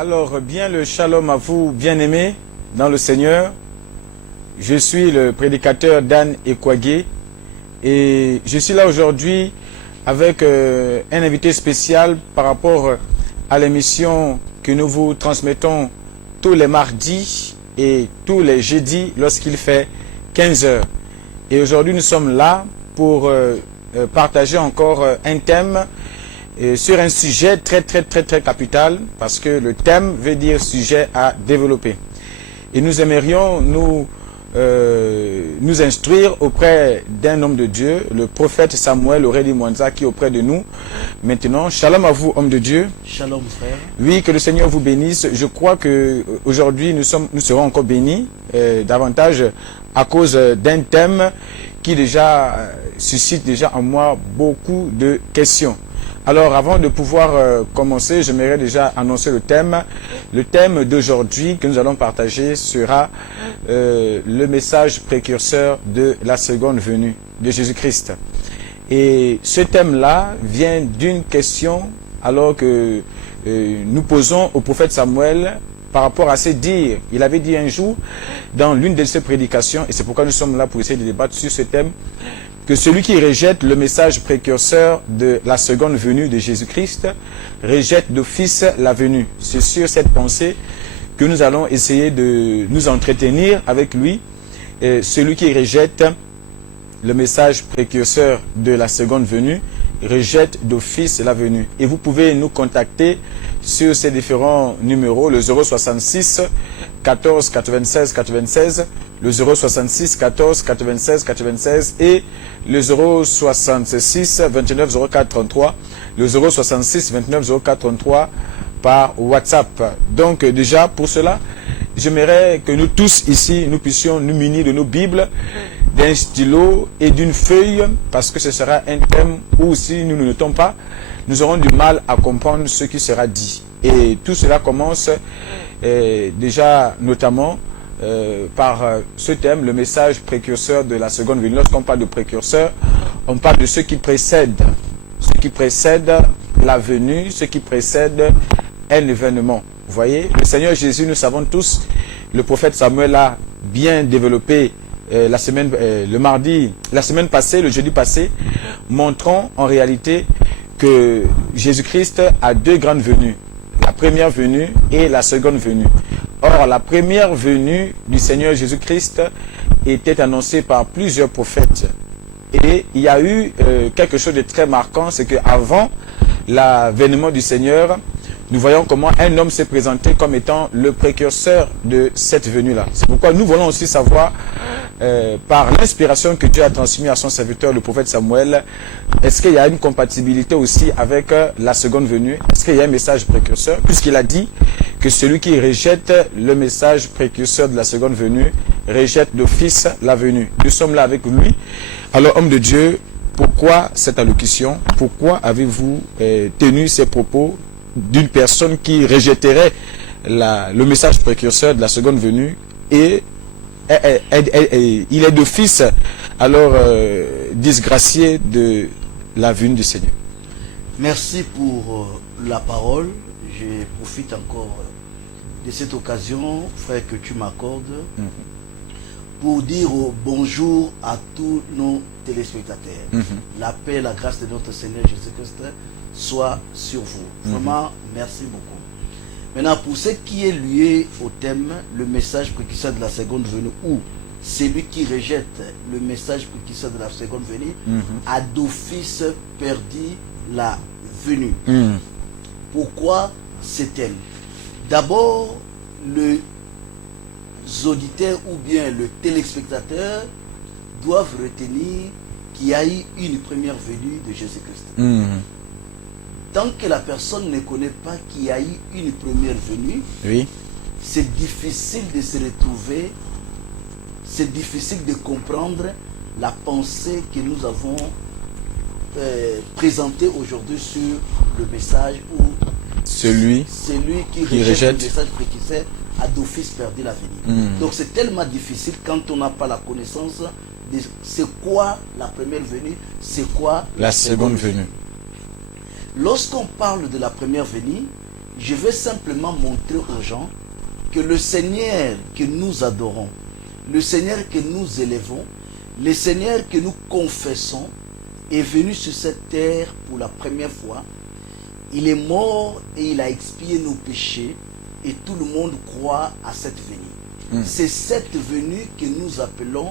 Alors, bien le shalom à vous, bien-aimés dans le Seigneur. Je suis le prédicateur Dan Ekwagé et je suis là aujourd'hui avec un invité spécial par rapport à l'émission que nous vous transmettons tous les mardis et tous les jeudis lorsqu'il fait 15 heures. Et aujourd'hui, nous sommes là pour partager encore un thème sur un sujet très capital, parce que le thème veut dire sujet à développer. Et nous aimerions nous instruire auprès d'un homme de Dieu, le prophète Samuel Aurélie Mwanza, qui est auprès de nous maintenant. Shalom à vous, homme de Dieu. Shalom, frère. Oui, que le Seigneur vous bénisse. Je crois que aujourd'hui nous serons encore bénis davantage à cause d'un thème qui déjà suscite déjà en moi beaucoup de questions. Alors, avant de pouvoir commencer, j'aimerais déjà annoncer le thème. Le thème d'aujourd'hui que nous allons partager sera le message précurseur de la seconde venue de Jésus-Christ. Et ce thème-là vient d'une question alors que nous posons au prophète Samuel par rapport à ses dires. Il avait dit un jour dans l'une de ses prédications, et c'est pourquoi nous sommes là pour essayer de débattre sur ce thème, que celui qui rejette le message précurseur de la seconde venue de Jésus-Christ rejette d'office la venue. C'est sur cette pensée que nous allons essayer de nous entretenir avec lui. Et celui qui rejette le message précurseur de la seconde venue rejette d'office la venue. Et vous pouvez nous contacter sur ces différents numéros, le 066 14 96 96, le 066 14 96 96 et le 066 29 04 33, le 066 29 04 33 par WhatsApp. Donc déjà pour cela, j'aimerais que nous tous ici, nous puissions nous munir de nos Bibles, d'un stylo et d'une feuille, parce que ce sera un thème où si nous ne notons pas, nous aurons du mal à comprendre ce qui sera dit. Et tout cela commence déjà notamment par ce thème, le message précurseur de la seconde venue. Lorsqu'on parle de précurseur, on parle de ce qui précède la venue, ce qui précède un événement. Vous voyez, le Seigneur Jésus, nous savons tous, le prophète Samuel a bien développé la semaine passée, le jeudi passé, montrant en réalité que Jésus-Christ a deux grandes venues, la première venue et la seconde venue. Or, la première venue du Seigneur Jésus-Christ était annoncée par plusieurs prophètes. Et il y a eu quelque chose de très marquant, c'est qu'avant l'avènement du Seigneur, nous voyons comment un homme s'est présenté comme étant le précurseur de cette venue-là. C'est pourquoi nous voulons aussi savoir, par l'inspiration que Dieu a transmise à son serviteur, le prophète Samuel, est-ce qu'il y a une compatibilité aussi avec la seconde venue? Est-ce qu'il y a un message précurseur? Puisqu'il a dit que celui qui rejette le message précurseur de la seconde venue rejette d'office la venue. Nous sommes là avec lui. Alors, homme de Dieu, pourquoi cette allocution? Pourquoi avez-vous tenu ces propos d'une personne qui rejetterait le message précurseur de la seconde venue et il est d'office alors disgracié de la venue du Seigneur? Merci pour la parole. Je profite encore de cette occasion, frère, que tu m'accordes pour dire bonjour à tous nos téléspectateurs. La paix et la grâce de notre Seigneur Jésus-Christ soit sur vous. Vraiment, merci beaucoup. Maintenant, pour ce qui est lié au thème, le message précurseur de la seconde venue, ou celui qui rejette le message précurseur de la seconde venue, a d'office perdu la venue. Pourquoi ce thème? D'abord, les auditeurs ou bien le téléspectateur doivent retenir qu'il y a eu une première venue de Jésus-Christ. Tant que la personne ne connaît pas qu'il y a eu une première venue, oui, c'est difficile de se retrouver, c'est difficile de comprendre la pensée que nous avons présentée aujourd'hui sur le message où celui qui rejette le message précurseur a d'office perdu la venue. Donc c'est tellement difficile quand on n'a pas la connaissance de c'est quoi la première venue, c'est quoi la seconde venue. Lorsqu'on parle de la première venue, je vais simplement montrer aux gens que le Seigneur que nous adorons, le Seigneur que nous élevons, le Seigneur que nous confessons, est venu sur cette terre pour la première fois. Il est mort et il a expié nos péchés et tout le monde croit à cette venue. C'est cette venue que nous appelons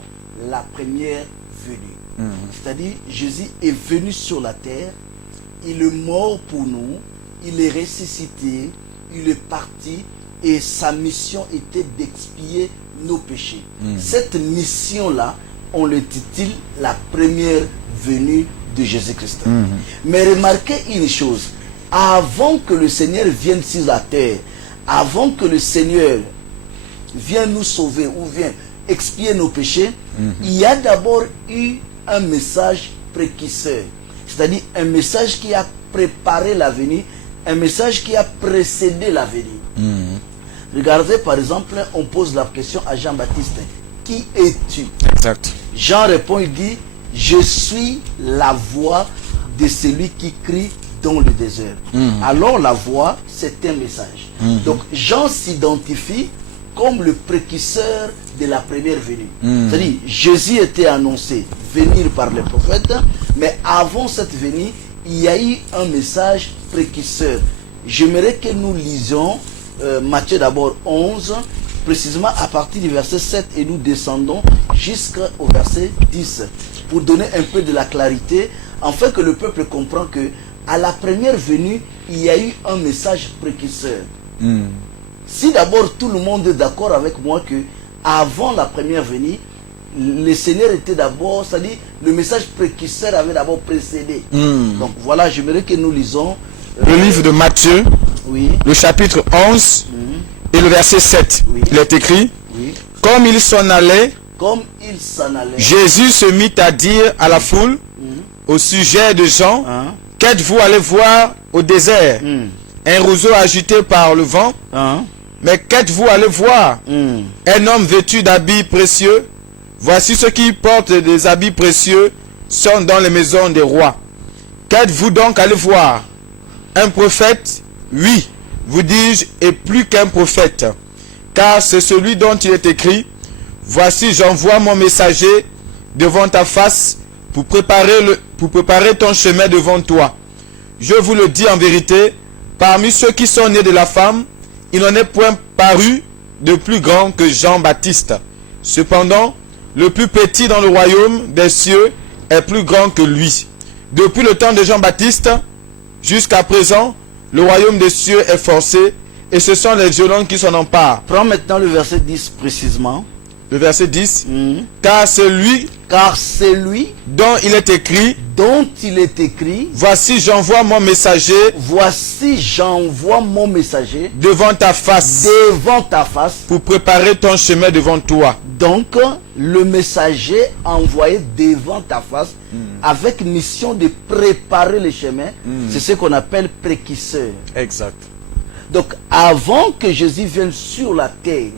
la première venue. C'est-à-dire, Jésus est venu sur la terre, il est mort pour nous, il est ressuscité, il est parti et sa mission était d'expier nos péchés. Cette mission-là, on l'intitule la première venue de Jésus-Christ. Mais remarquez une chose, avant que le Seigneur vienne sur la terre, avant que le Seigneur vienne nous sauver ou vienne expier nos péchés, il y a d'abord eu un message précurseur, c'est-à-dire un message qui a préparé la venue, un message qui a précédé la venue. Regardez par exemple, on pose la question à Jean-Baptiste, qui es-tu? Exact. Jean répond, il dit, je suis la voix de celui qui crie dans le désert. Alors la voix, c'est un message. Donc Jean s'identifie comme le précurseur de la première venue. C'est-à-dire, Jésus était annoncé venir par les prophètes, mais avant cette venue, il y a eu un message précurseur. J'aimerais que nous lisions Matthieu d'abord 11, précisément à partir du verset 7, et nous descendons jusqu'au verset 10, pour donner un peu de la clarité, afin que le peuple comprenne que à la première venue, il y a eu un message précurseur. Si d'abord tout le monde est d'accord avec moi que avant la première venue, le Seigneur était d'abord, c'est-à-dire le message précurseur avait d'abord précédé. Donc voilà, j'aimerais que nous lisons le livre de Matthieu, oui, le chapitre 11 et le verset 7. Oui. Il est écrit, oui. comme il s'en allait, Comme il s'en allait, Jésus se mit à dire à la foule au sujet de Jean, hein, qu'êtes-vous allé voir au désert? Un roseau agité par le vent? hein, Mais qu'êtes-vous allé voir? Un homme vêtu d'habits précieux? Voici ceux qui portent des habits précieux sont dans les maisons des rois. Qu'êtes-vous donc allé voir? Un prophète? Oui, vous dis-je, et plus qu'un prophète. Car c'est celui dont il est écrit, voici j'envoie mon messager devant ta face pour préparer ton chemin devant toi. Je vous le dis en vérité, parmi ceux qui sont nés de la femme, il n'en est point paru de plus grand que Jean-Baptiste. Cependant, le plus petit dans le royaume des cieux est plus grand que lui. Depuis le temps de Jean-Baptiste jusqu'à présent, le royaume des cieux est forcé et ce sont les violents qui s'en emparent. Prends maintenant le verset 10 précisément. Le verset 10. Car celui Car c'est lui dont il est écrit, dont il est écrit, voici j'envoie mon messager voici j'envoie mon messager devant ta face devant ta face. pour préparer ton chemin devant toi. Donc, le messager envoyé devant ta face avec mission de préparer le chemin, c'est ce qu'on appelle précurseur. Exact. Donc, avant que Jésus vienne sur la terre,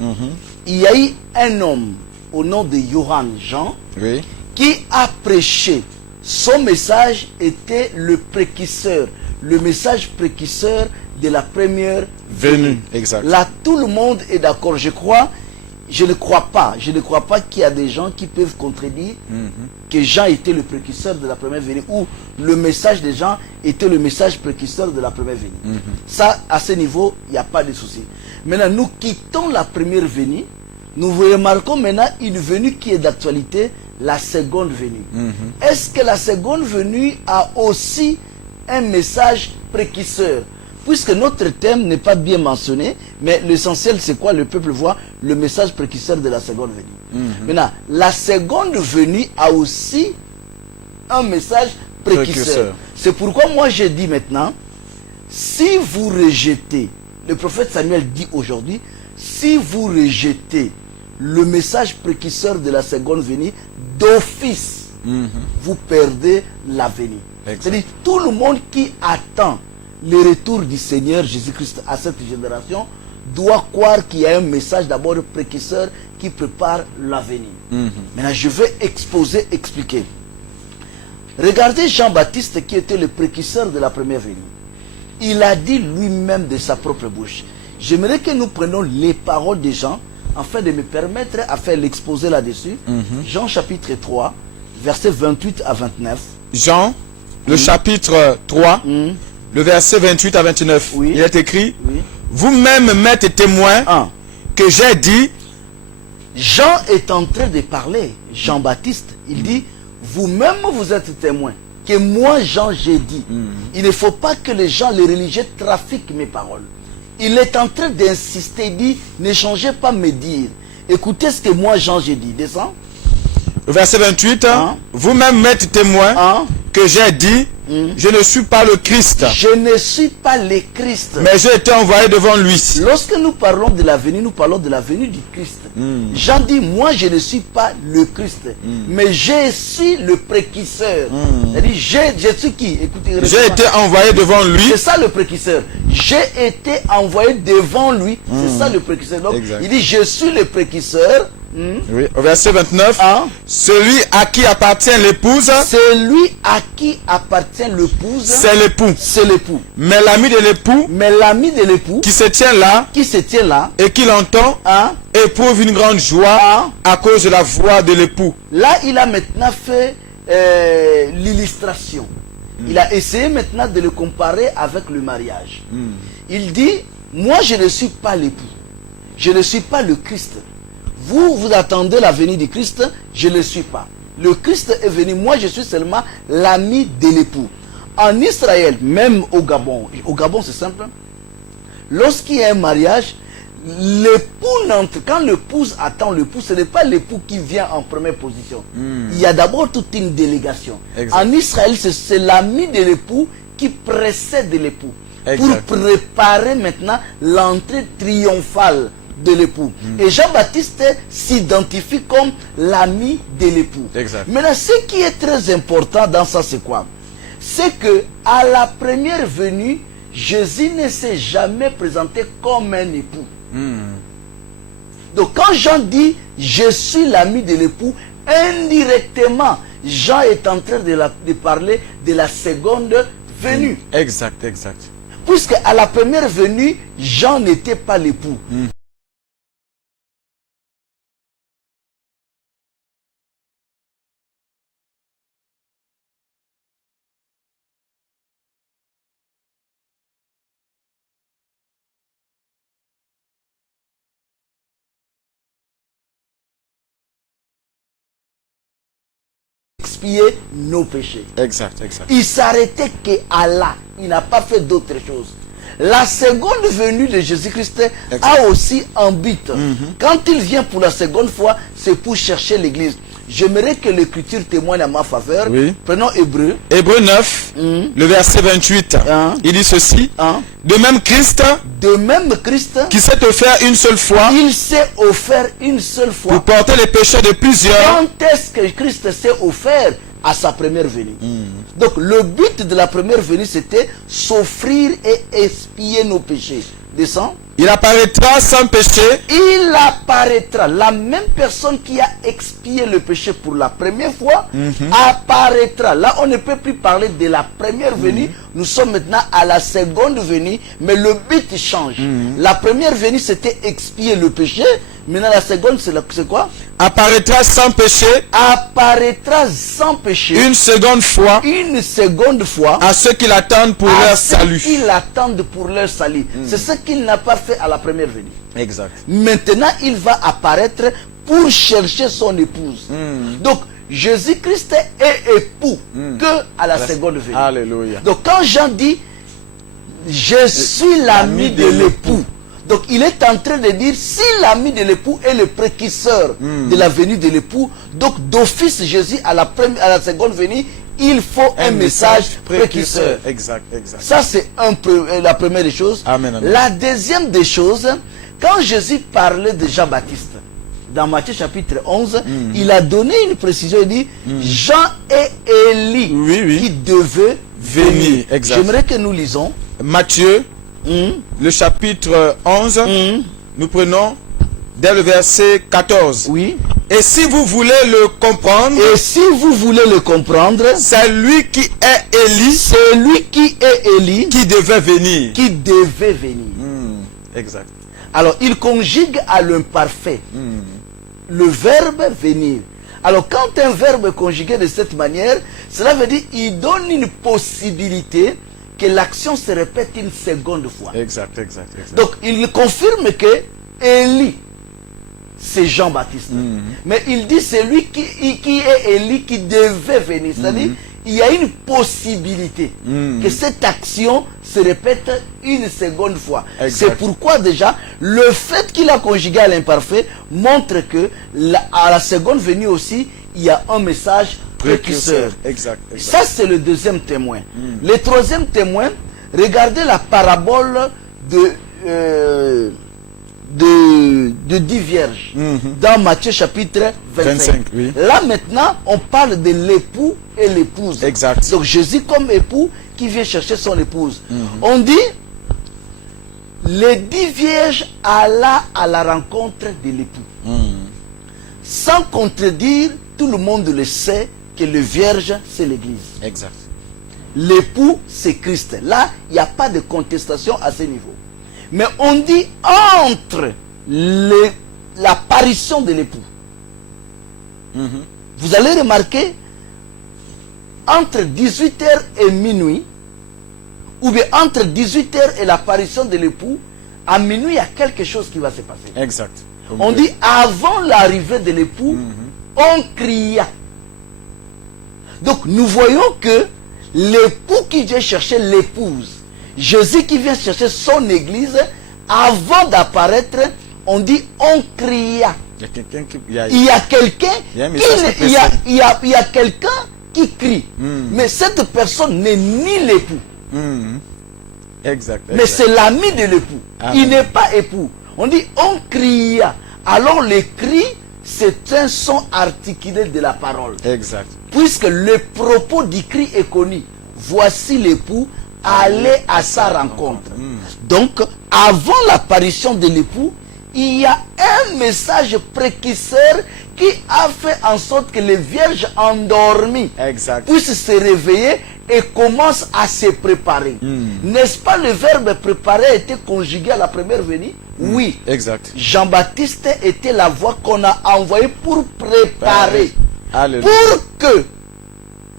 il y a eu un homme au nom de Johann Jean Oui. qui a prêché. Son message était le précurseur, le message précurseur de la première Venue. Exact. Là, tout le monde est d'accord. Je ne crois pas qu'il y a des gens qui peuvent contredire que Jean était le précurseur de la première venue ou le message de Jean était le message précurseur de la première venue. Ça, à ce niveau, il n'y a pas de souci. Maintenant, nous quittons la première venue, nous remarquons maintenant une venue qui est d'actualité, la seconde venue. Est-ce que la seconde venue a aussi un message précurseur? Puisque notre thème n'est pas bien mentionné, mais l'essentiel c'est quoi? Le peuple voit le message précurseur de la seconde venue. Maintenant, la seconde venue a aussi un message précurseur. C'est pourquoi moi je dis maintenant, si vous rejetez, le prophète Samuel dit aujourd'hui, si vous rejetez le message précurseur de la seconde venue, d'office, vous perdez la venue. C'est-à-dire tout le monde qui attend le retour du Seigneur Jésus-Christ à cette génération doit croire qu'il y a un message d'abord précurseur qui prépare l'avenir. Maintenant, je vais expliquer. Regardez Jean-Baptiste qui était le précurseur de la première venue. Il a dit lui-même de sa propre bouche. J'aimerais que nous prenions les paroles des gens afin de me permettre à faire l'exposé là-dessus. Jean chapitre 3, versets 28 à 29. Jean, le chapitre 3, le verset 28 à 29. Oui. Il est écrit, Oui. vous-même m'êtes témoin 1. que j'ai dit, Jean est en train de parler, Jean-Baptiste, il dit, vous-même vous êtes témoin que moi Jean j'ai dit. Il ne faut pas que les gens, les religieux trafiquent mes paroles. Il est en train d'insister, il dit, ne changez pas mes dires. Écoutez ce que moi Jean j'ai dit. Descends. verset 28, Hein? vous-même m'êtes témoin Hein? que j'ai dit, je ne suis pas le Christ, Je ne suis pas le Christ. mais j'ai été envoyé devant lui. Lorsque nous parlons de la venue, nous parlons de la venue du Christ. Jean dit, moi je ne suis pas le Christ, mais je suis le précurseur. C'est-à-dire, je suis qui? Écoutez, J'ai été envoyé devant lui. c'est ça le précurseur. J'ai été envoyé devant lui. C'est ça le précurseur. Donc, Exact. il dit, je suis le précurseur. Oui, au verset 29, Hein? celui à qui appartient l'épouse, Celui à qui appartient l'épouse, c'est l'époux. c'est l'époux. Mais l'ami de l'époux Mais l'ami de l'époux, qui se tient là qui se tient là, et qui l'entend, hein, éprouve une grande joie Hein? à cause de la voix de l'époux. là, il a maintenant fait l'illustration. Il a essayé maintenant de le comparer avec le mariage. Il dit, moi je ne suis pas l'époux. Je ne suis pas le Christ. Vous, vous attendez la venue du Christ, je ne le suis pas. Le Christ est venu, moi je suis seulement l'ami de l'époux. En Israël, même au Gabon c'est simple, lorsqu'il y a un mariage, l'époux n'entre, quand l'épouse attend l'époux, ce n'est pas l'époux qui vient en première position. Il y a d'abord toute une délégation. Exact. En Israël, c'est l'ami de l'époux qui précède l'époux. Exact. Pour préparer maintenant l'entrée triomphale de l'époux. Et Jean-Baptiste s'identifie comme l'ami de l'époux. Exact. Maintenant, ce qui est très important dans ça, c'est quoi? C'est que à la première venue, Jésus ne s'est jamais présenté comme un époux. Donc quand Jean dit « je suis l'ami de l'époux », indirectement, Jean est en train de parler de la seconde venue. Exact, exact. Puisque à la première venue, Jean n'était pas l'époux. Expier nos péchés. Exact, exact. Il s'arrêtait qu'à là. Il n'a pas fait d'autre chose. La seconde venue de Jésus-Christ a aussi un but. Quand il vient pour la seconde fois, c'est pour chercher l'église. J'aimerais que l'écriture témoigne à ma faveur. Oui. Prenons Hébreu. Hébreux 9, le verset 28, Hein? il dit ceci, Hein? de même Christ, De même Christ, qui s'est offert une seule fois il s'est offert une seule fois. pour porter les péchés de plusieurs, Quand est-ce que Christ s'est offert? À sa première venue. Donc le but de la première venue, c'était s'offrir et expier nos péchés. Descends. il apparaîtra sans péché Il apparaîtra. La même personne qui a expié le péché pour la première fois apparaîtra. Là, on ne peut plus parler de la première venue. Nous sommes maintenant à la seconde venue, mais le but change. La première venue, c'était expier le péché. Maintenant, la seconde, c'est quoi? apparaîtra sans péché Apparaîtra sans péché. une seconde fois Une seconde fois. à ceux qui l'attendent pour à leur ceux salut. qui l'attendent pour leur salut. C'est ce qu'il n'a pas fait à la première venue. Exact. Maintenant, il va apparaître pour chercher son épouse. Donc, Jésus-Christ est époux que à la seconde venue. Alléluia. Donc, quand Jean dit, je suis l'ami de l'époux. Donc, il est en train de dire, si l'ami de l'époux est le précurseur de la venue de l'époux, donc d'office Jésus à la seconde venue, il faut un message précurseur. Exact, exact. Ça, c'est la première des choses. Amen, amen. La deuxième des choses, quand Jésus parlait de Jean-Baptiste, dans Matthieu chapitre 11, il a donné une précision. Il dit, Jean et Élie Oui, oui. qui devaient venir. Exact. J'aimerais que nous lisons. Matthieu, le chapitre 11, nous prenons dès le verset 14. Oui. Et si vous voulez le comprendre, Et si vous voulez le comprendre, c'est lui qui est Élie c'est lui qui est Élie qui devait venir. qui devait venir. Exact. Alors, il conjugue à l'imparfait le verbe venir. Alors, quand un verbe est conjugué de cette manière, cela veut dire qu'il donne une possibilité que l'action se répète une seconde fois. Exact, exact, exact. Donc, il confirme que Élie, c'est Jean-Baptiste. Mais il dit c'est lui qui est Élie qui devait venir. C'est-à-dire, il y a une possibilité que cette action se répète une seconde fois. Exact. C'est pourquoi déjà, le fait qu'il a conjugué à l'imparfait montre que à la seconde venue aussi, il y a un message précurseur. Exact, exact. Ça, c'est le deuxième témoin. Le troisième témoin, regardez la parabole de 10 vierges dans Matthieu chapitre 25. oui. Là maintenant, on parle de l'époux et l'épouse. Exact. Donc Jésus comme époux qui vient chercher son épouse. On dit, les 10 vierges alla à la rencontre de l'époux. Sans contredire, tout le monde le sait que le vierge, c'est l'église. Exact. L'époux, c'est Christ. Là, il n'y a pas de contestation à ce niveau. Mais on dit entre l'apparition de l'époux. Vous allez remarquer, entre 18h et minuit, ou bien entre 18h et l'apparition de l'époux, à minuit, il y a quelque chose qui va se passer. Exact. On dit avant l'arrivée de l'époux, on cria. Donc nous voyons que l'époux qui vient chercher l'épouse, Jésus qui vient chercher son église, avant d'apparaître, on dit on cria. Il y a quelqu'un qui... Il y a quelqu'un Il y a un message qui, il y a quelqu'un qui crie. Mais cette personne n'est ni l'époux. Exact. Mais c'est l'ami de l'époux. Amen. Il n'est pas époux. On dit on cria. Alors le cri, c'est un son articulé de la parole. Exact. Puisque le propos du cri est connu. Voici l'époux, allez à sa rencontre. Donc, avant l'apparition de l'époux, il y a un message précurseur qui a fait en sorte que les vierges endormies Exact. puissent se réveiller et commencent à se préparer. N'est-ce pas le verbe préparer a été conjugué à la première venue? Oui. Exact. Jean-Baptiste était la voix qu'on a envoyée pour préparer. Alléluia. Pour que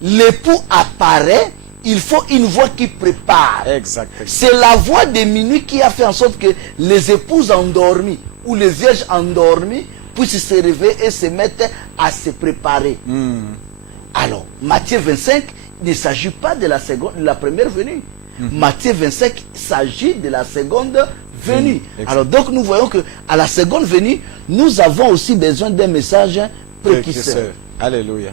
l'époux apparaît, il faut une voix qui prépare. Exact. C'est la voix de minuit qui a fait en sorte que les épouses endormies ou les vierges endormies puissent se réveiller et se mettre à se préparer. Alors, Matthieu 25 il ne s'agit pas de la première venue. Matthieu 25 s'agit de la seconde venue. Alors donc nous voyons que à la seconde venue, nous avons aussi besoin d'un message précurseur. Alléluia.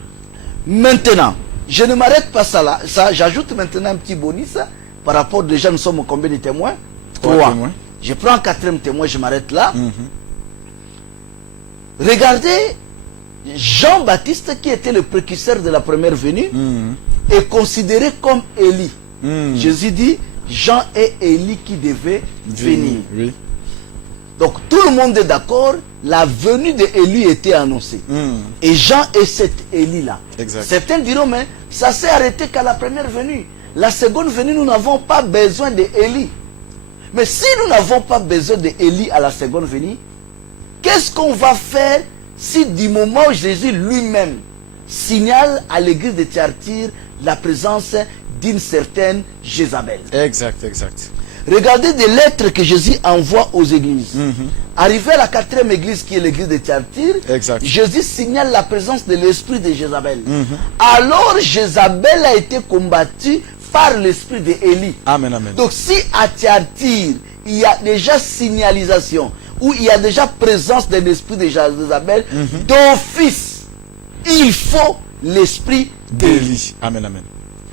Maintenant, je ne m'arrête pas ça là. J'ajoute maintenant un petit bonus par rapport, déjà nous sommes combien de témoins? 3. Je prends un 4e témoin, je m'arrête là. Regardez, Jean-Baptiste qui était le précurseur de la première venue est considéré comme Élie. Jésus dit, Jean est Élie qui devait venir. Oui. Donc tout le monde est d'accord, la venue d'Élie était annoncée. Et Jean est cet Élie-là. Certains diront, mais ça s'est arrêté qu'à la première venue. La seconde venue, nous n'avons pas besoin d'Élie. Mais si nous n'avons pas besoin d'Élie à la seconde venue, qu'est-ce qu'on va faire si du moment où Jésus lui-même signale à l'église de Thyatire la présence d'une certaine Jézabel? Exact, exact. Regardez des lettres que Jésus envoie aux églises. Arrivé à la 4e église qui est l'église de Thyatire, Jésus signale la présence de l'esprit de Jézabel. Alors Jézabel a été combattue par l'esprit d'Élie. Amen, amen. Donc si à Thyatire, il y a déjà signalisation, où il y a déjà présence de l'esprit de Jézabel, d'office, il faut l'esprit d'Élie. Amen, amen.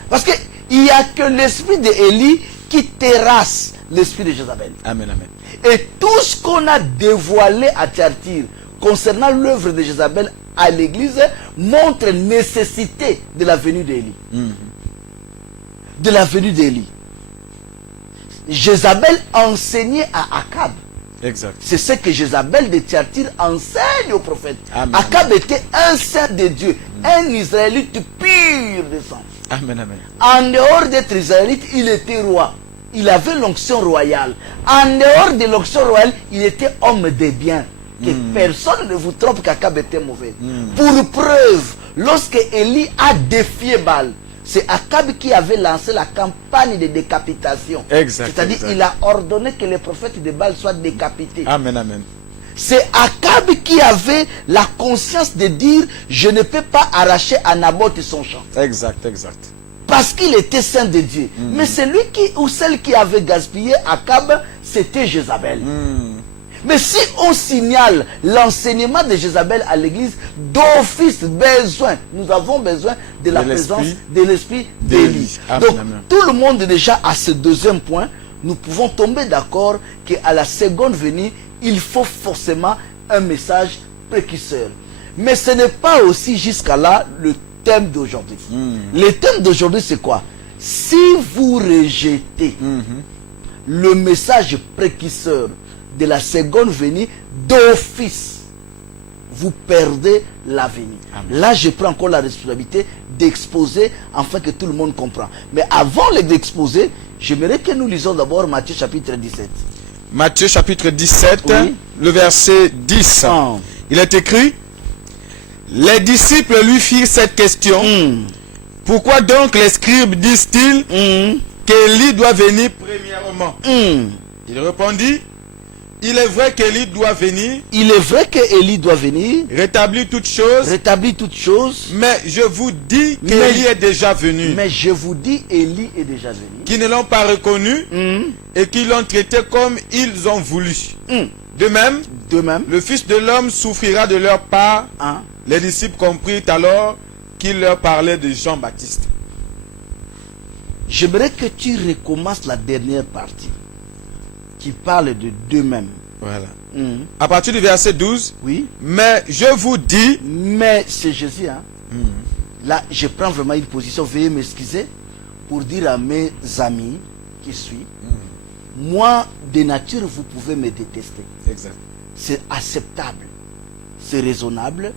Parce qu'il n'y a que l'esprit d'Élie qui terrasse l'esprit de Jézabel. Amen, amen. Et tout ce qu'on a dévoilé à Thyatire concernant l'œuvre de Jézabel à l'église montre nécessité de la venue d'Élie. De la venue d'Élie. Jézabel enseignait à Akab Exact. C'est ce que Jézabel de Thyatire enseigne aux prophètes. Amen. Akab était un saint de Dieu, un Israélite pur de sang. Amen, amen. En dehors d'être Israélite, il était roi. Il avait l'onction royale. En dehors de l'onction royale, il était homme de bien. Que personne ne vous trompe qu'Akab était mauvais. Pour preuve, lorsque Élie a défié Baal, c'est Akab qui avait lancé la campagne de décapitation. Exact. C'est-à-dire Exact. il a ordonné que les prophètes de Baal soient décapités. Amen, amen. C'est Akab qui avait la conscience de dire je ne peux pas arracher à Naboth son champ. Exact, exact. Parce qu'il était saint de Dieu. Mais celui qui ou celle qui avait gaspillé Akab, c'était Jézabel. Mais si on signale l'enseignement de Jézabel à l'église, d'office nous avons besoin de la présence de l'esprit d'Élie. Donc tout le monde déjà à ce deuxième point, nous pouvons tomber d'accord qu'à la seconde venue, il faut forcément un message précurseur. Mais ce n'est pas aussi jusqu'à là le thème d'aujourd'hui. Le thème d'aujourd'hui c'est quoi? Si vous rejetez le message précurseur de la seconde venue, d'office, vous perdez la venue. Là, je prends encore la responsabilité d'exposer afin que tout le monde comprenne. Mais avant d'exposer, j'aimerais que nous lisons d'abord Matthieu chapitre 17. Matthieu chapitre 17, Oui. le verset 10. Ah. Il est écrit, les disciples lui firent cette question. Pourquoi donc les scribes disent-ils qu'Élie doit venir premièrement? Il répondit, il est vrai qu'Élie doit venir, Il est vrai que Élie doit venir, rétablir toutes choses, rétablir toutes choses, mais je vous dis qu'Élie est déjà venu, mais je vous dis, Élie est déjà venu. qui ne l'ont pas reconnu et qui l'ont traité comme ils ont voulu. De même, De même, le Fils de l'homme souffrira de leur part. hein, Les disciples comprirent alors qu'il leur parlait de Jean-Baptiste. j'aimerais que tu recommences la dernière partie qui parle de d'eux-mêmes. Voilà. À partir du verset 12, Oui, mais je vous dis, mais c'est Jésus. Hein. Là, je prends vraiment une position, veuillez m'excuser, pour dire à mes amis qui suivent, moi, de nature, vous pouvez me détester. exact. C'est acceptable, c'est raisonnable,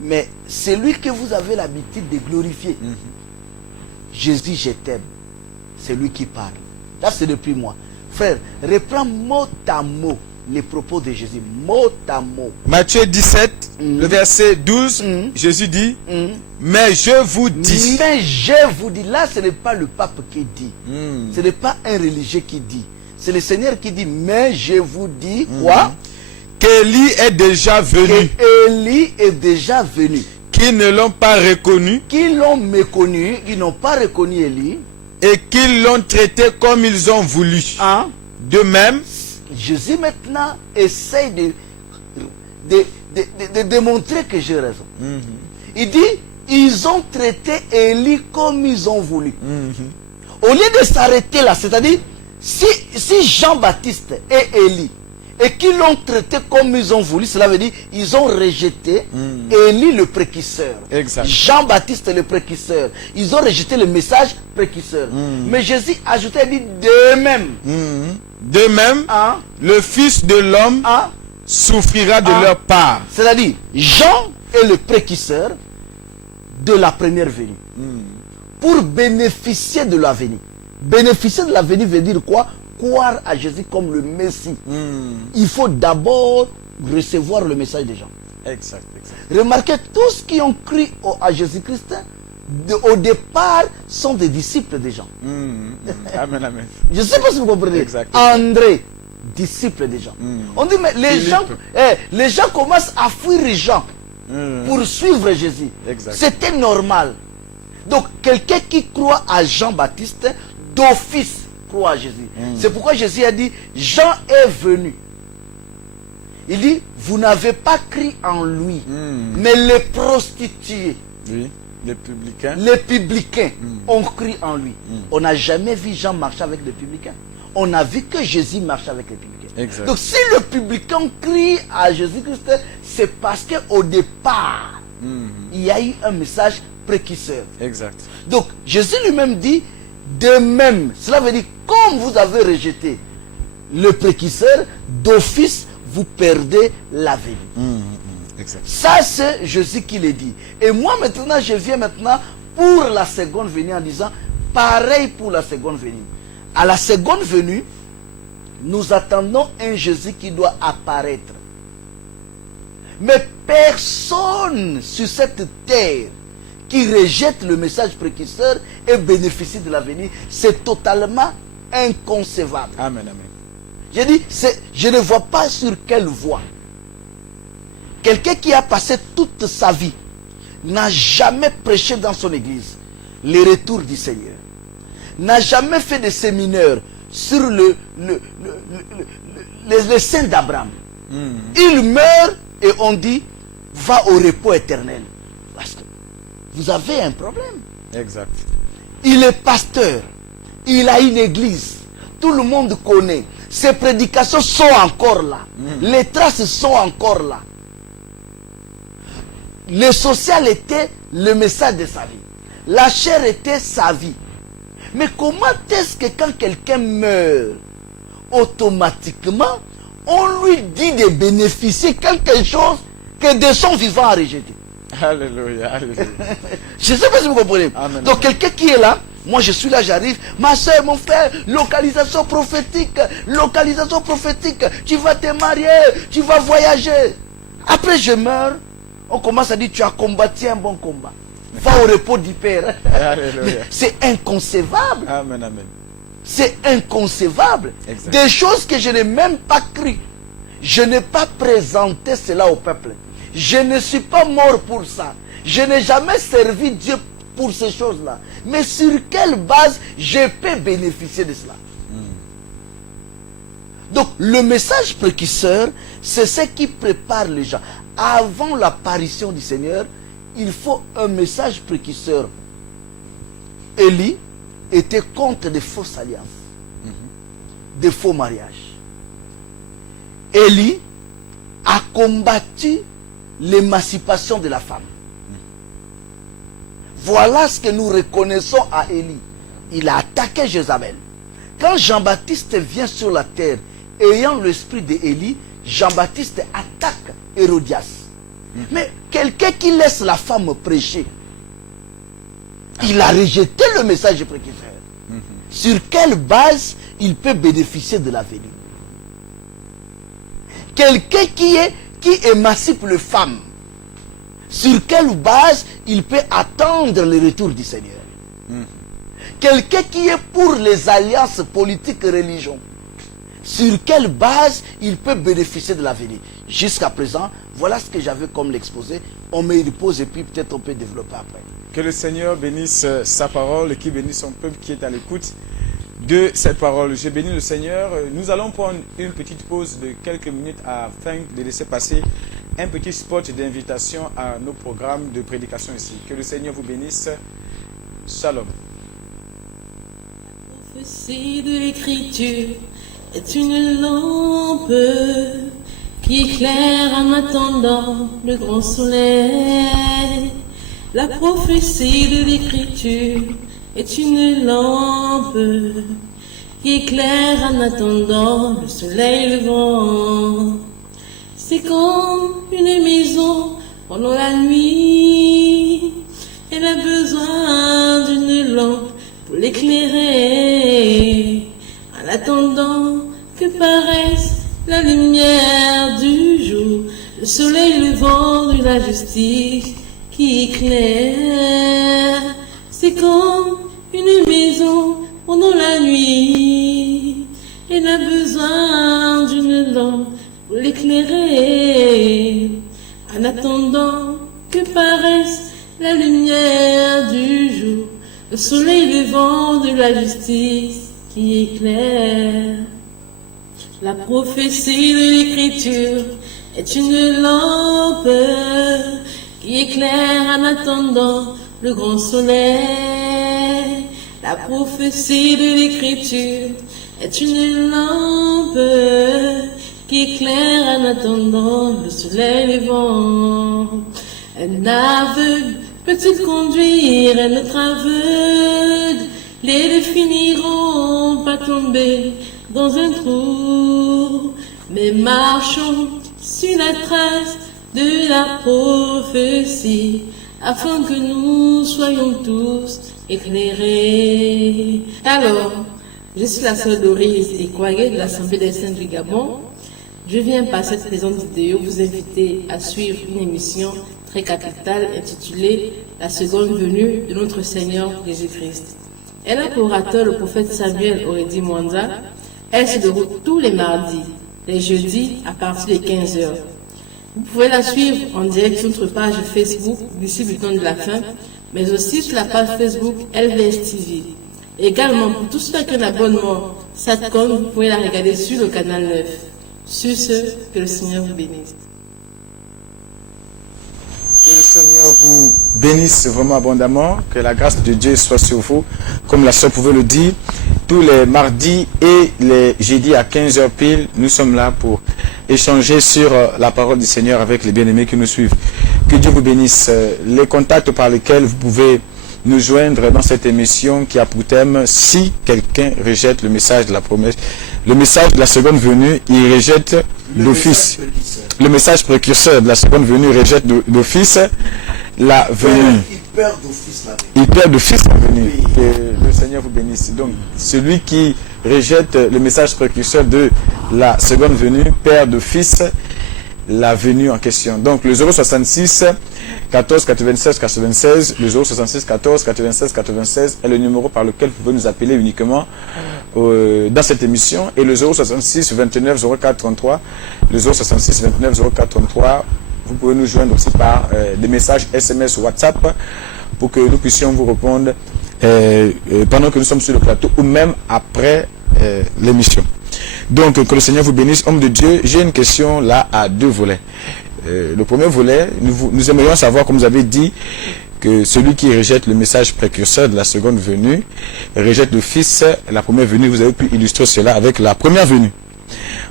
mais celui que vous avez l'habitude de glorifier, Jésus, je t'aime, c'est lui qui parle. Là, c'est depuis moi. Frère, reprends mot à mot les propos de Jésus, mot à mot. Matthieu 17, le verset 12, Jésus dit, mais je vous dis. Mais je vous dis, là, ce n'est pas le pape qui dit, ce n'est pas un religieux qui dit, c'est le Seigneur qui dit, mais je vous dis, quoi? Qu'Élie est déjà venu, Que Élie est déjà venu. qu'ils ne l'ont pas reconnu Qui l'ont méconnu, ils n'ont pas reconnu Élie. et qu'ils l'ont traité comme ils ont voulu. Hein? De même, Jésus maintenant essaye de démontrer que j'ai raison. Il dit, ils ont traité Élie comme ils ont voulu. Au lieu de s'arrêter là, c'est-à-dire, si Jean-Baptiste et Élie, et qu'ils l'ont traité comme ils ont voulu, cela veut dire ils ont rejeté Élie le précurseur, Exact. Jean-Baptiste le précurseur. Ils ont rejeté le message précurseur. Mais Jésus ajoutait, il dit de même. de même, Hein? le Fils de l'homme Hein? souffrira de Ah. leur part. C'est-à-dire, Jean est le précurseur de la première venue. Pour bénéficier de la venue. Bénéficier de la venue veut dire quoi? Croire à Jésus comme le Messie. Il faut d'abord recevoir le message des gens. Exact, exact. Remarquez, tous qui ont cru à Jésus-Christ, au départ, sont des disciples des gens. Amen, amen. Je ne sais pas si vous comprenez. Exact. André, disciple des gens. On dit, mais Philippe. les gens commencent à fuir Jean pour suivre Jésus. Exact. C'était normal. Donc, quelqu'un qui croit à Jean-Baptiste, d'office croit à Jésus. C'est pourquoi Jésus a dit, Jean est venu. Il dit, vous n'avez pas cru en lui, mais les prostituées, Oui, les publicains. les publicains ont cru en lui. On n'a jamais vu Jean marcher avec les publicains. On a vu que Jésus marchait avec les publicains. Exact. Donc si le publicain crie à Jésus-Christ, c'est parce qu'au départ, il y a eu un message précurseur. Exact. Donc Jésus lui-même dit, de même, cela veut dire, comme vous avez rejeté le précurseur, d'office, vous perdez la venue. Exact. Ça, c'est Jésus qui le dit. Et moi, maintenant, je viens maintenant pour la seconde venue en disant, pareil pour la seconde venue. À la seconde venue, nous attendons un Jésus qui doit apparaître. Mais personne sur cette terre qui rejette le message précurseur et bénéficie de l'avenir, c'est totalement inconcevable. Amen, amen. J'ai dit, je ne vois pas sur quelle voie. Quelqu'un qui a passé toute sa vie n'a jamais prêché dans son église les retours du Seigneur, n'a jamais fait de séminaire sur les saints d'Abraham. Il meurt et on dit, va au repos éternel. Parce que vous avez un problème. Exact. Il est pasteur, il a une église, tout le monde connaît. Ses prédications sont encore là. Les traces sont encore là. Le social était le message de sa vie. La chair était sa vie. Mais comment est-ce que quand quelqu'un meurt, automatiquement, on lui dit de bénéficier quelque chose que de son vivant a rejeté? Alléluia, alléluia. Je ne sais pas si vous comprenez. Amen. Donc quelqu'un qui est là, moi je suis là, j'arrive, ma soeur, mon frère, localisation prophétique, tu vas te marier, tu vas voyager. Après je meurs, on commence à dire, tu as combattu un bon combat. Va au repos du Père. C'est inconcevable. Amen, amen. C'est inconcevable. Exact. Des choses que je n'ai même pas cru. Je n'ai pas présenté cela au peuple. Je ne suis pas mort pour ça. Je n'ai jamais servi Dieu pour ces choses-là. Mais sur quelle base je peux bénéficier de cela? Donc, le message précurseur, c'est ce qui prépare les gens. Avant l'apparition du Seigneur, il faut un message précurseur. Élie était contre des fausses alliances, des faux mariages. Élie a combattu l'émancipation de la femme. Voilà ce que nous reconnaissons à Élie. Il a attaqué Jézabel. Quand Jean-Baptiste vient sur la terre, ayant l'esprit d'Élie, Jean-Baptiste attaque Hérodias. Mais quelqu'un qui laisse la femme prêcher, il a rejeté le message du précurseur. Sur quelle base il peut bénéficier de l'avenir? Quelqu'un qui émancipe les femmes, sur quelle base il peut attendre le retour du Seigneur? Quelqu'un qui est pour les alliances politiques et religions, sur quelle base il peut bénéficier de l'avenir? Jusqu'à présent, voilà ce que j'avais comme l'exposé. On me repose et puis peut-être on peut développer après. Que le Seigneur bénisse sa parole et qu'il bénisse son peuple qui est à l'écoute de cette parole. Je bénis le Seigneur. Nous allons prendre une petite pause de quelques minutes afin de laisser passer un petit spot d'invitation à nos programmes de prédication ici. Que le Seigneur vous bénisse. Shalom. La prophétie de l'Écriture est une lampe qui éclaire en attendant le grand soleil. La prophétie de l'Écriture est une lampe qui éclaire en attendant le soleil levant. C'est comme une maison pendant la nuit. Elle a besoin d'une lampe pour l'éclairer. En attendant que paraisse la lumière du jour, le soleil levant de la justice qui éclaire. C'est comme une maison pendant la nuit. Elle a besoin d'une lampe pour l'éclairer. En attendant que paraisse la lumière du jour, le soleil levant de la justice qui éclaire. La prophétie de l'Écriture est une lampe qui éclaire en attendant le grand soleil. La prophétie de l'Écriture est une lampe qui éclaire en attendant le soleil levant. Un aveugle peut-il conduire un autre aveugle? Les deux finiront par tomber dans un trou, mais marchons sur la trace de la prophétie, afin que nous soyons tous éclairés. Alors, je suis la sœur Doris Ekouagé de l'Assemblée des Saints du Gabon. Je viens par cette présente vidéo vous inviter à suivre une émission très capitale intitulée « La seconde venue de notre Seigneur Jésus-Christ ». Elle a pour orateur le prophète Samuel Oredi Mwanza. Elle se déroule tous les mardis, les jeudis à partir de 15h. Vous pouvez la suivre en direct sur notre page Facebook d'ici le temps de la fin, mais aussi sur la page Facebook LVS TV. Également, pour tous ceux qui ont un abonnement Satcom, vous pouvez la regarder sur le canal 9. Sur ce, que le Seigneur vous bénisse. Que le Seigneur vous bénisse vraiment abondamment, que la grâce de Dieu soit sur vous, comme la sœur pouvait le dire, tous les mardis et les jeudis à 15h pile, nous sommes là pour échanger sur la parole du Seigneur avec les bien-aimés qui nous suivent. Que Dieu vous bénisse. Les contacts par lesquels vous pouvez nous joindre dans cette émission qui a pour thème « Si quelqu'un rejette le message de la promesse, le message de la seconde venue, il rejette d'office. Le message précurseur de la seconde venue rejette d'office la venue. Il perd d'office la venue. Il perd d'office la venue. Oui. Que le Seigneur vous bénisse. Donc, celui qui rejette le message précurseur de la seconde venue perd d'office la venue en question. Donc, le 066 14 96 96, le 066 14 96 96 est le numéro par lequel vous pouvez nous appeler uniquement dans cette émission, et le 066 29 04 33, le 066 29 04 33, vous pouvez nous joindre aussi par des messages SMS ou WhatsApp pour que nous puissions vous répondre pendant que nous sommes sur le plateau ou même après l'émission. Donc, que le Seigneur vous bénisse. Homme de Dieu, j'ai une question là à deux volets. Le premier volet, nous aimerions savoir, comme vous avez dit, que celui qui rejette le message précurseur de la seconde venue rejette d'office la première venue. Vous avez pu illustrer cela avec la première venue,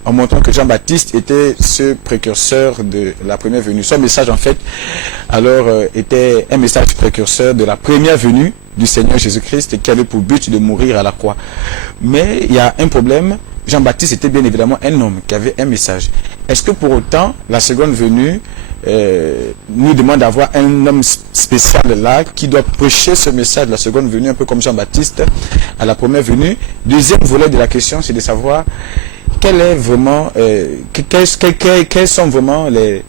en montrant que Jean-Baptiste était ce précurseur de la première venue. Son message, en fait, alors, était un message précurseur de la première venue du Seigneur Jésus-Christ, qui avait pour but de mourir à la croix. Mais il y a un problème. Jean-Baptiste était bien évidemment un homme qui avait un message. Est-ce que pour autant, la seconde venue nous demande d'avoir un homme spécial là qui doit prêcher ce message de la seconde venue, un peu comme Jean-Baptiste à la première venue? Deuxième volet de la question, c'est de savoir quel est vraiment, quelles sont vraiment les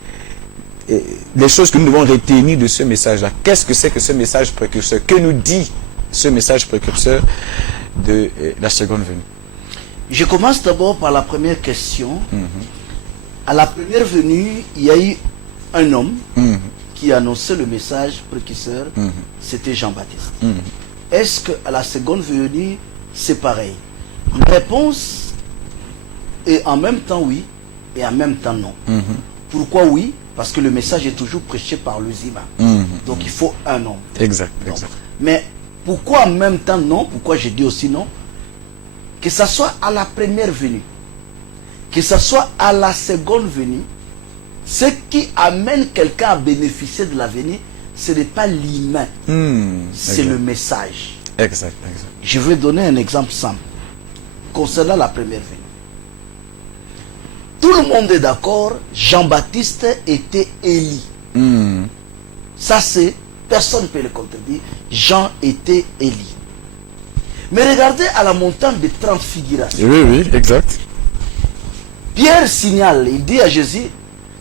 choses que nous devons retenir de ce message-là. Qu'est-ce que c'est que ce message précurseur? Que nous dit ce message précurseur de la seconde venue? Je commence d'abord par la première question. À la première venue, il y a eu un homme qui annonçait le message précurseur, c'était Jean-Baptiste. Est-ce qu'à la seconde venue, c'est pareil? La réponse est en même temps oui et en même temps non. Pourquoi oui? Parce que le message est toujours prêché par le humains. Donc il faut un homme. Exact. Mais pourquoi en même temps non? Pourquoi j'ai dit aussi non? Que ce soit à la première venue, que ce soit à la seconde venue, ce qui amène quelqu'un à bénéficier de la venue, ce n'est pas l'humain, c'est le message. Exact. Je vais donner un exemple simple. Concernant la première venue. Tout le monde est d'accord, Jean-Baptiste était Élie. Ça c'est, personne ne peut le contredire, Jean était Élie. Mais regardez à la montagne de transfiguration. Oui, exact. Pierre signale, il dit à Jésus,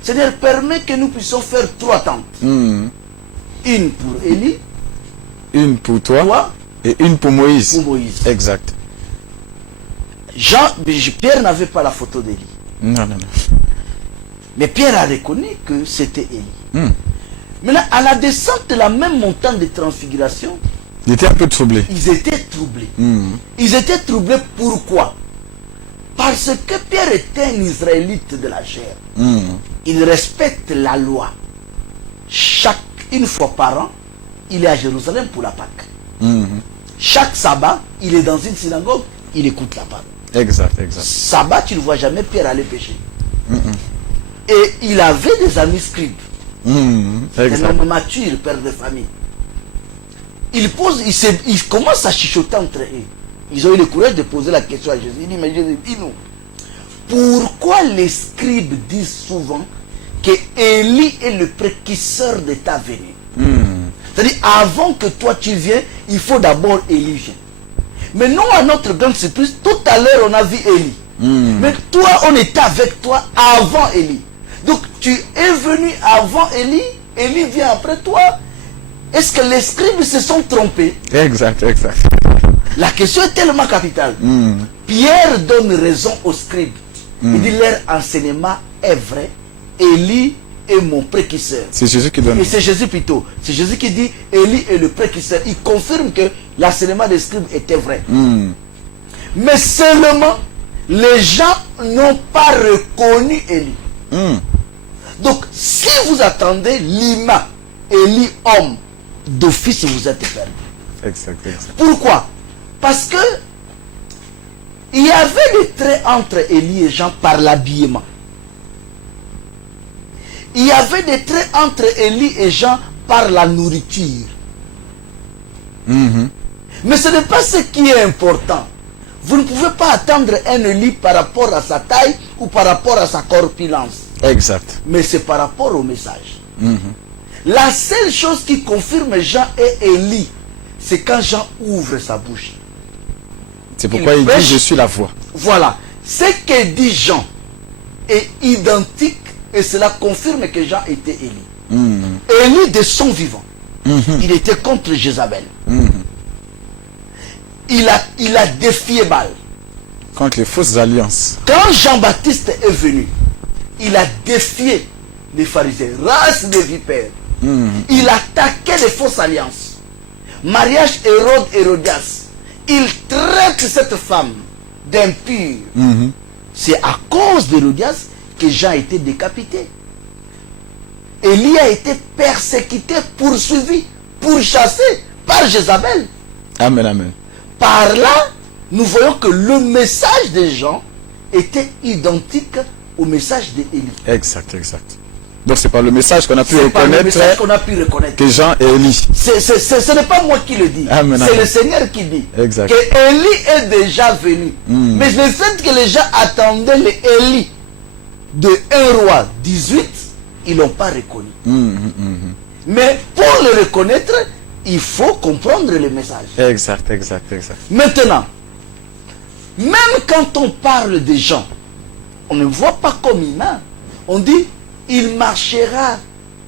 Seigneur, permets que nous puissions faire 3 tentes. Une pour Élie, une pour toi, et une pour Moïse. Exact. Pierre n'avait pas la photo d'Élie. Non. Mais Pierre a reconnu que c'était Élie. Maintenant, à la descente de la même montagne de transfiguration, il était un peu troublé. Ils étaient troublés. Ils étaient troublés pourquoi? Parce que Pierre était un Israélite de la chair. Il respecte la loi. Une fois par an, il est à Jérusalem pour la Pâque. Chaque sabbat, il est dans une synagogue, il écoute la parole. Exact. Sabbat, tu ne vois jamais Pierre aller pécher. Et il avait des amis scribes. Un homme mature, père de famille. Il commence à chuchoter entre eux. Ils ont eu le courage de poser la question à Jésus. Il dit, mais Jésus, dis-nous, pourquoi les scribes disent souvent que Élie est le précurseur de ta venue? C'est-à-dire, avant que toi tu viennes, il faut d'abord Élie vienne. Mais non, à notre grande surprise, tout à l'heure on a vu Élie. Mais toi, on était avec toi avant Élie. Donc tu es venu avant Élie, Élie vient après toi. Est-ce que les scribes se sont trompés? Exact. La question est tellement capitale. Pierre donne raison aux scribes. Il dit leur enseignement est vrai. Élie est mon précurseur. C'est Jésus qui donne. Et c'est Jésus plutôt. C'est Jésus qui dit Élie est le précurseur. Il confirme que l'enseignement des scribes était vrai. Mais seulement, les gens n'ont pas reconnu Élie. Donc, si vous attendez Lima, Élie homme, d'office vous êtes perdu. Exact. Pourquoi? Parce que il y avait des traits entre Élie et Jean par l'habillement. Il y avait des traits entre Élie et Jean par la nourriture. Mais ce n'est pas ce qui est important. Vous ne pouvez pas attendre un Élie par rapport à sa taille ou par rapport à sa corpulence. Exact. Mais c'est par rapport au message. La seule chose qui confirme Jean et Élie, c'est quand Jean ouvre sa bouche. C'est pourquoi il dit je suis la voix. Voilà. Ce que dit Jean est identique et cela confirme que Jean était Élie. Élie de son vivant. Il était contre Jézabel. Il a défié Baal. Contre les fausses alliances. Quand Jean-Baptiste est venu, il a défié les pharisiens, race de vipères. Il attaquait les fausses alliances. Mariage Hérodias. Il traite cette femme d'impure. C'est à cause d'Hérodias que Jean a été décapité. Élie a été persécuté, poursuivi, pourchassé par Jézabel. Amen. Par là, nous voyons que le message de Jean était identique au message d'Élie. Exact. Donc c'est par le message qu'on a pu C'est par le message reconnaître qu'on a pu reconnaître. que Jean et Élie. Ce n'est pas moi qui le dis. Amen. C'est le Seigneur qui dit Exact. que Élie est déjà venu. Mais le fait que les gens attendaient l'Élie de 1 roi 18, ils ne l'ont pas reconnu. Mais pour le reconnaître, il faut comprendre le message. Exact. Maintenant, même quand on parle des gens, on ne voit pas comme humain. On dit, il marchera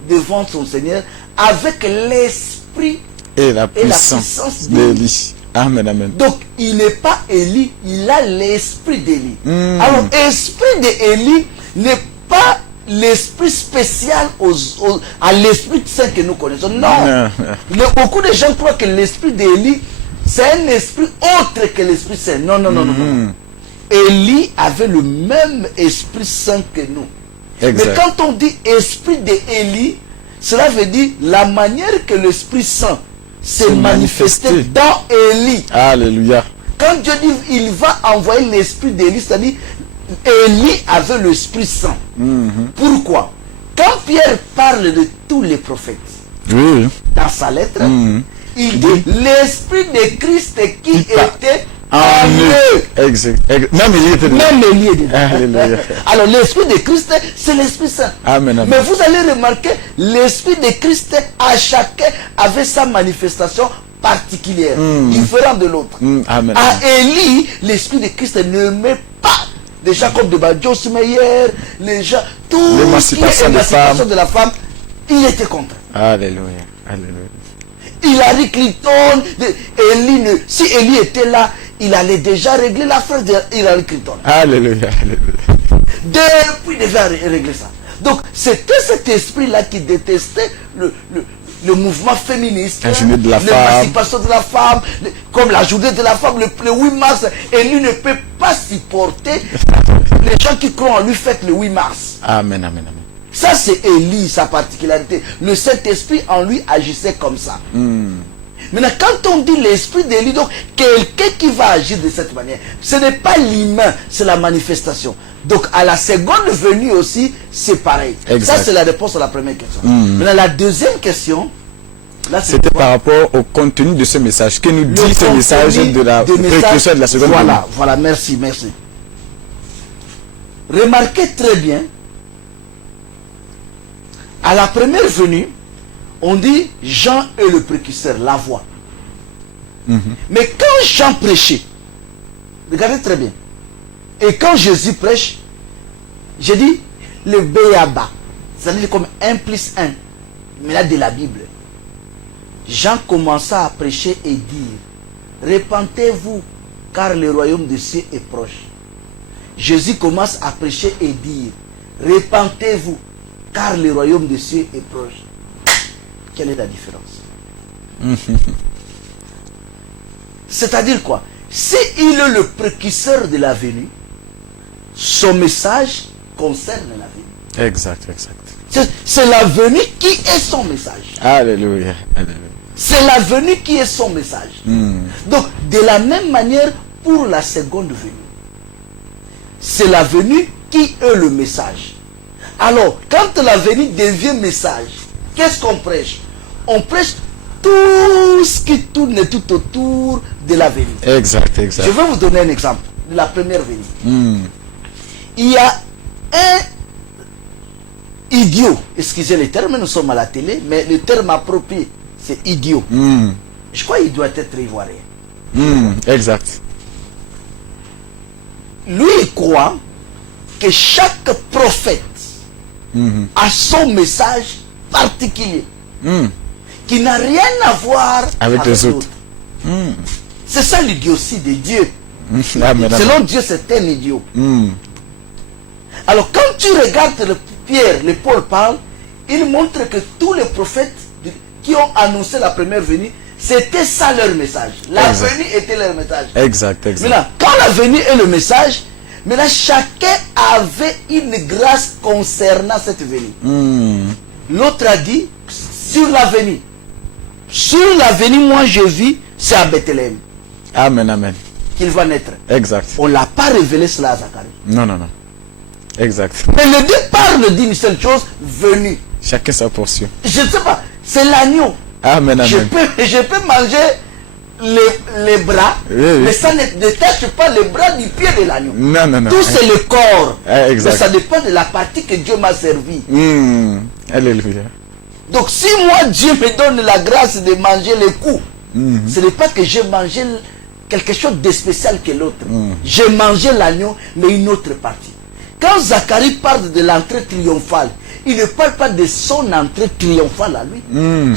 devant son Seigneur avec l'esprit Et la puissance d'Élie. Amen. Donc, il n'est pas Élie, il a l'esprit d'Élie. Alors, l'esprit d'Élie n'est pas l'esprit spécial à l'esprit saint que nous connaissons. Non. Beaucoup de gens croient que l'esprit d'Élie, c'est un esprit autre que l'esprit saint. Non. Élie avait le même esprit saint que nous. Exact. Mais quand on dit esprit d'Élie, cela veut dire la manière que l'Esprit Saint s'est manifesté dans Élie. Alléluia. Quand Dieu dit il va envoyer l'esprit d'Élie, c'est-à-dire Élie avait l'Esprit Saint. Pourquoi? Quand Pierre parle de tous les prophètes, dans sa lettre, il dit l'Esprit de Christ qui était en eux. Exact. Même Élie était dedans. Même Élie est dedans. Alléluia. Alors l'Esprit de Christ, c'est l'Esprit Saint. Amen. Mais vous allez remarquer, l'Esprit de Christ à chacun avait sa manifestation particulière, différente de l'autre. Amen. À Élie, l'Esprit de Christ ne met pas des gens comme de Badios Meyer, les gens, tout l'émancipation de la femme, il était contre. Alléluia. Hillary Clinton, si Élie était là, il allait déjà régler l'affaire d'Hillary Clinton. Alléluia. Depuis, il devait régler ça. Donc, c'était cet esprit-là qui détestait le mouvement féministe, l'émancipation de la femme, comme la journée de la femme, le 8 mars. Et lui ne peut pas supporter les gens qui croient en lui fêtent le 8 mars. Amen. Ça, c'est Élie, sa particularité. Le Saint-Esprit en lui agissait comme ça. Maintenant, quand on dit l'esprit d'Élie, donc quelqu'un qui va agir de cette manière, ce n'est pas l'humain, c'est la manifestation. Donc, à la seconde venue aussi, c'est pareil. Exact. Ça, c'est la réponse à la première question. Maintenant, la deuxième question, Là, c'est C'était quoi? par rapport au contenu de ce message. Que nous Le dit ce message contenu de la des messages- précurseur de la seconde Voilà, venue. voilà, merci, merci. Remarquez très bien, à la première venue, on dit Jean est le précurseur, la voix. Mais quand Jean prêchait, regardez très bien, et quand Jésus prêche, j'ai dit le béaba, c'est-à-dire comme 1 plus 1, mais là de la Bible. Jean commença à prêcher et dire, repentez-vous, car le royaume des cieux est proche. Jésus commence à prêcher et dire, repentez-vous, car le royaume des cieux est proche. Quelle est la différence? C'est-à-dire quoi? Si il est le précurseur de la venue, son message concerne la venue. Exact, exact. C'est la venue qui est son message. Alléluia. Alléluia. C'est la venue qui est son message. Donc, de la même manière, pour la seconde venue, c'est la venue qui est le message. Alors, quand la venue devient message, qu'est-ce qu'on prêche? On prêche tout ce qui tourne tout autour de la venue. Exact, exact. Je vais vous donner un exemple de la première venue. Il y a un idiot, excusez le terme, nous sommes à la télé, mais le terme approprié, c'est idiot. Je crois qu'il doit être ivoirien. Exact. Lui, il croit que chaque prophète a son message particulier qui n'a rien à voir Avec les autres. C'est ça l'idiotie de Dieu. Amen, amen. Selon Dieu, c'est un idiot. Alors, quand tu regardes Pierre, le Paul parle, il montre que tous les prophètes qui ont annoncé la première venue, c'était ça leur message. La Exact. venue était leur message. Exact, exact. Maintenant, quand la venue est le message, maintenant chacun avait une grâce concernant cette venue. L'autre a dit, sur la venue. Sur la venue, moi je vis, c'est à Bethléem Amen, amen. qu'il va naître. Exact. On ne l'a pas révélé cela à Zacharie. Non, non, non. Exact. Mais le départ le dit une seule chose, venue. Chacun sa portion. Je ne sais pas, c'est l'agneau. Amen, Je amen. peux manger les bras, Oui, oui. mais ça ne détache pas les bras du pied de l'agneau. Non, non, non. Tout c'est le corps. Exact. Mais ça dépend de la partie que Dieu m'a servi. Alléluia. Donc si moi Dieu me donne la grâce de manger les coups, ce n'est pas que j'ai mangé quelque chose de spécial que l'autre. J'ai mangé l'agneau, mais une autre partie. Quand Zacharie parle de l'entrée triomphale, il ne parle pas de son entrée triomphale à lui.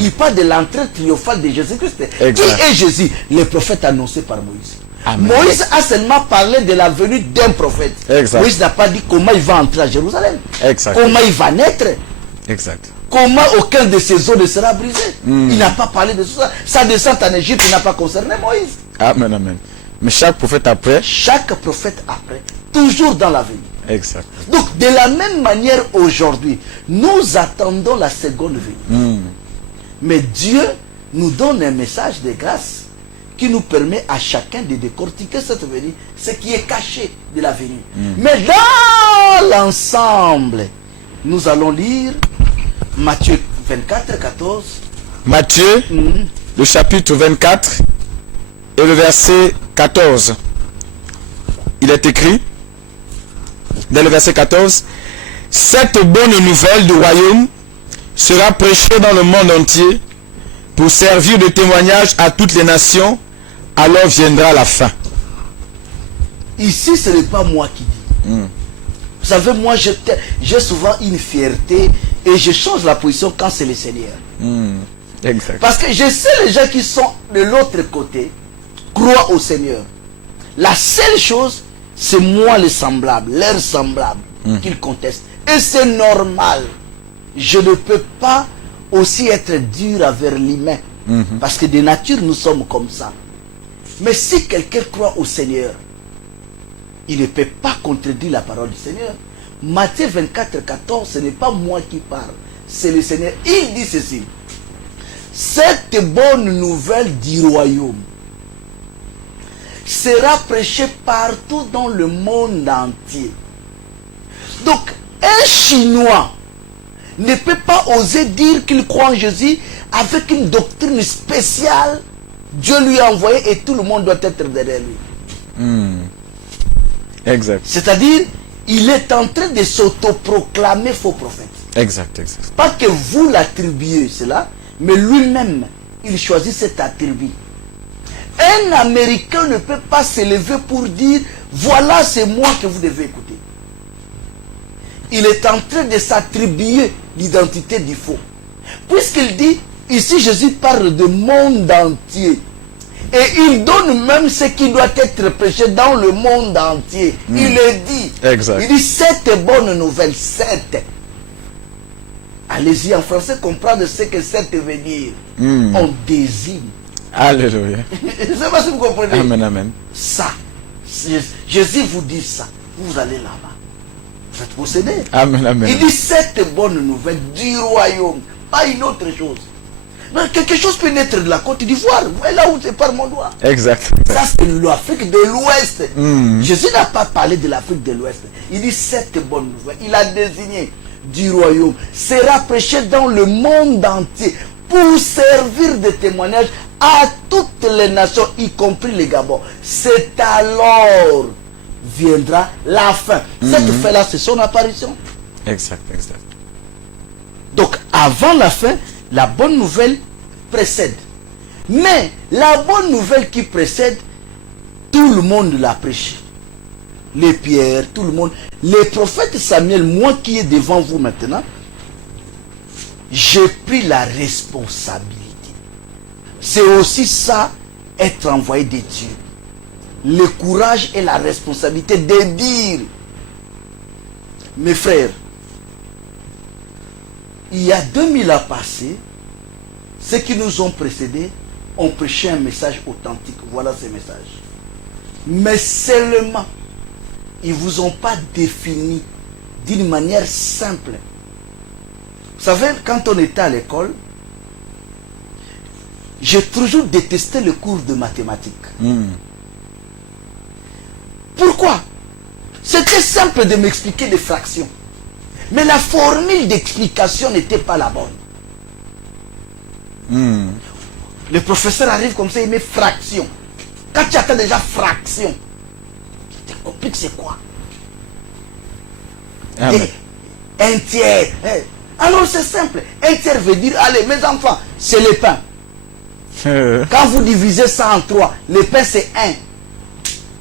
Il parle de l'entrée triomphale de Jésus-Christ. Qui Exact. est Jésus? Le prophète annoncé par Moïse. Amen. Moïse a seulement parlé de la venue d'un prophète. Exact. Moïse n'a pas dit comment il va entrer à Jérusalem. Exact. Comment il va naître. Exact. Comment aucun de ses os ne sera brisé. Il n'a pas parlé de ça. Sa descente en Égypte n'a pas concerné Moïse. Amen, amen. Mais chaque prophète après. Chaque prophète après, toujours dans la venue. Exact. Donc, de la même manière, aujourd'hui, nous attendons la seconde venue. Mais Dieu nous donne un message de grâce qui nous permet à chacun de décortiquer cette venue, ce qui est caché de la venue. Mais dans l'ensemble, nous allons lire Matthieu 24, 14. Matthieu, le chapitre 24 et le verset 14. Il est écrit, dans le verset 14, « Cette bonne nouvelle du royaume sera prêchée dans le monde entier pour servir de témoignage à toutes les nations, alors viendra la fin. » Ici, ce n'est pas moi qui dis. Vous savez, moi, j'ai souvent une fierté et je change la position quand c'est le Seigneur. Exact. Parce que je sais les gens qui sont de l'autre côté croient au Seigneur. La seule chose, c'est moi les semblables, leurs semblables, qu'ils contestent. Et c'est normal. Je ne peux pas aussi être dur envers l'humain. Parce que de nature, nous sommes comme ça. Mais si quelqu'un croit au Seigneur, il ne peut pas contredire la parole du Seigneur. Matthieu 24, 14, ce n'est pas moi qui parle, c'est le Seigneur. Il dit ceci: cette bonne nouvelle du royaume sera prêchée partout dans le monde entier. Donc, un Chinois ne peut pas oser dire qu'il croit en Jésus avec une doctrine spéciale. Dieu lui a envoyé et tout le monde doit être derrière lui. Exact. C'est-à-dire, il est en train de s'autoproclamer faux prophète. Exact, exact. Pas que vous l'attribuez cela, mais lui-même, il choisit cet attribut. Un Américain ne peut pas se lever pour dire, voilà, c'est moi que vous devez écouter. Il est en train de s'attribuer l'identité du faux. Puisqu'il dit, ici Jésus parle de monde entier. Et il donne même ce qui doit être prêché dans le monde entier. Il le dit. Exact. Il dit, cette bonne nouvelle, cette. Allez-y en français comprendre ce que cette veut dire. On désigne. Alléluia. Je ne sais pas si vous comprenez. Amen, amen. Ça. Jésus vous dit ça. Vous allez là-bas. Vous êtes possédé. Amen, amen. Il dit cette bonne nouvelle du royaume. Pas une autre chose. Mais quelque chose peut naître de la Côte d'Ivoire. Voilà où c'est par mon doigt. Exact. Ça, c'est l'Afrique de l'Ouest. Jésus n'a pas parlé de l'Afrique de l'Ouest. Il dit cette bonne nouvelle. Il a désigné du royaume. Sera prêché dans le monde entier pour servir de témoignage à toutes les nations, y compris les Gabons. C'est alors viendra la fin. Cette fin-là, c'est son apparition. Exact, exact. Donc, avant la fin, la bonne nouvelle précède. Mais la bonne nouvelle qui précède, tout le monde l'a prêché. Les Pierre, tout le monde. Les prophètes Samuel, moi qui est devant vous maintenant, j'ai pris la responsabilité. C'est aussi ça, être envoyé de Dieu. Le courage et la responsabilité de dire, mes frères, il y a 2000 ans passés, ceux qui nous ont précédés ont prêché un message authentique. Voilà ces messages. Mais seulement, ils ne vous ont pas défini d'une manière simple. Vous savez, quand on était à l'école, j'ai toujours détesté le cours de mathématiques. Pourquoi? C'était simple de m'expliquer des fractions. Mais la formule d'explication n'était pas la bonne. Le professeur arrive comme ça, il met fraction. Quand tu attends déjà fraction, tu te compliques, c'est quoi? Amen. Un tiers. Alors c'est simple. Un tiers veut dire, allez mes enfants, c'est le pain. Quand vous divisez ça en 3, le pain c'est 1.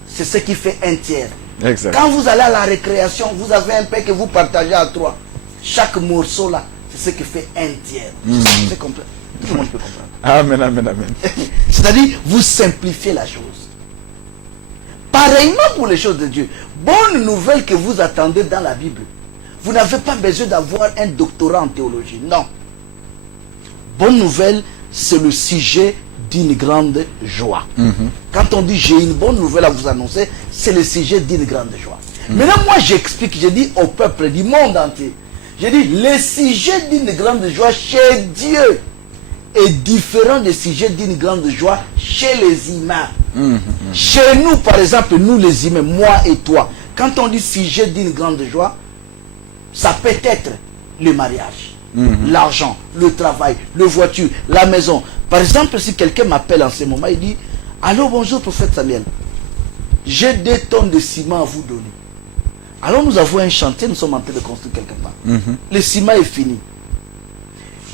C'est ce qui fait un tiers. Exact. Quand vous allez à la récréation, vous avez un pain que vous partagez à 3. Chaque morceau là, c'est ce qui fait un tiers. C'est complet. Tout le monde peut comprendre. Amen, amen, amen. C'est-à-dire, vous simplifiez la chose. Pareillement pour les choses de Dieu. Bonne nouvelle que vous attendez dans la Bible. Vous n'avez pas besoin d'avoir un doctorat en théologie. Non. Bonne nouvelle, c'est le sujet d'une grande joie. Quand on dit j'ai une bonne nouvelle à vous annoncer, c'est le sujet d'une grande joie. Maintenant, moi j'explique, je dis au peuple du monde entier, je dis le sujet d'une grande joie chez Dieu est différent du sujet d'une grande joie chez les humains. Chez nous, par exemple, nous les humains, moi et toi, quand on dit sujet d'une grande joie, ça peut être le mariage, l'argent, le travail, la voiture, la maison. Par exemple, si quelqu'un m'appelle en ce moment, il dit, allô, bonjour, prophète Samuel, j'ai 2 tonnes de ciment à vous donner. Alors nous avons un chantier, nous sommes en train de construire quelque part. Le ciment est fini.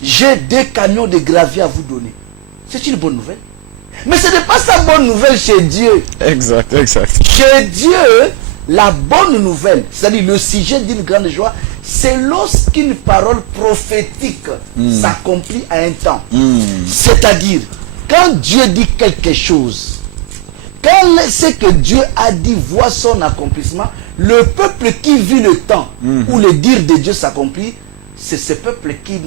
J'ai 2 camions de gravier à vous donner. C'est une bonne nouvelle. Mais ce n'est pas sa bonne nouvelle chez Dieu. Exact, exact. Chez Dieu, la bonne nouvelle, c'est-à-dire le sujet d'une grande joie, c'est lorsqu'une parole prophétique s'accomplit à un temps. C'est-à-dire, quand Dieu dit quelque chose, quand ce que Dieu a dit voit son accomplissement, le peuple qui vit le temps où le dire de Dieu s'accomplit, c'est ce peuple qui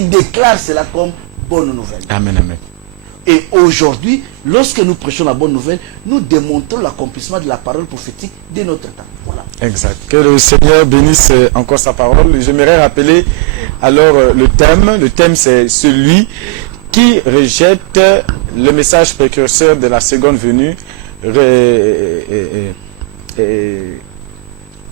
déclare cela comme bonne nouvelle. Amen, amen. Et aujourd'hui, lorsque nous prêchons la bonne nouvelle, nous démontrons l'accomplissement de la parole prophétique de notre temps. Voilà. Exact. Que le Seigneur bénisse encore sa parole. J'aimerais rappeler alors le thème. Le thème, c'est celui qui rejette le message précurseur de la seconde venue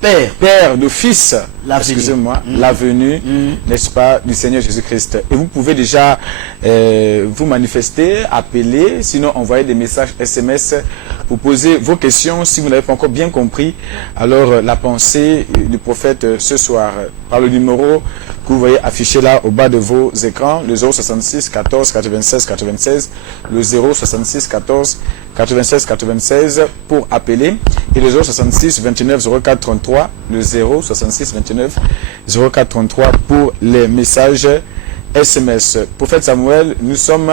Père de Fils, L'avenue. excusez-moi, la venue, n'est-ce pas, du Seigneur Jésus-Christ. Et vous pouvez déjà vous manifester, appeler, sinon envoyer des messages SMS pour poser vos questions. Si vous n'avez pas encore bien compris, alors la pensée du prophète ce soir, par le numéro que vous voyez affiché là au bas de vos écrans, le 066 14 96 96, le 066 14 96 96 pour appeler, et le 066 29 04 33, le 066 29 04 33 pour les messages SMS. Prophète Samuel, nous sommes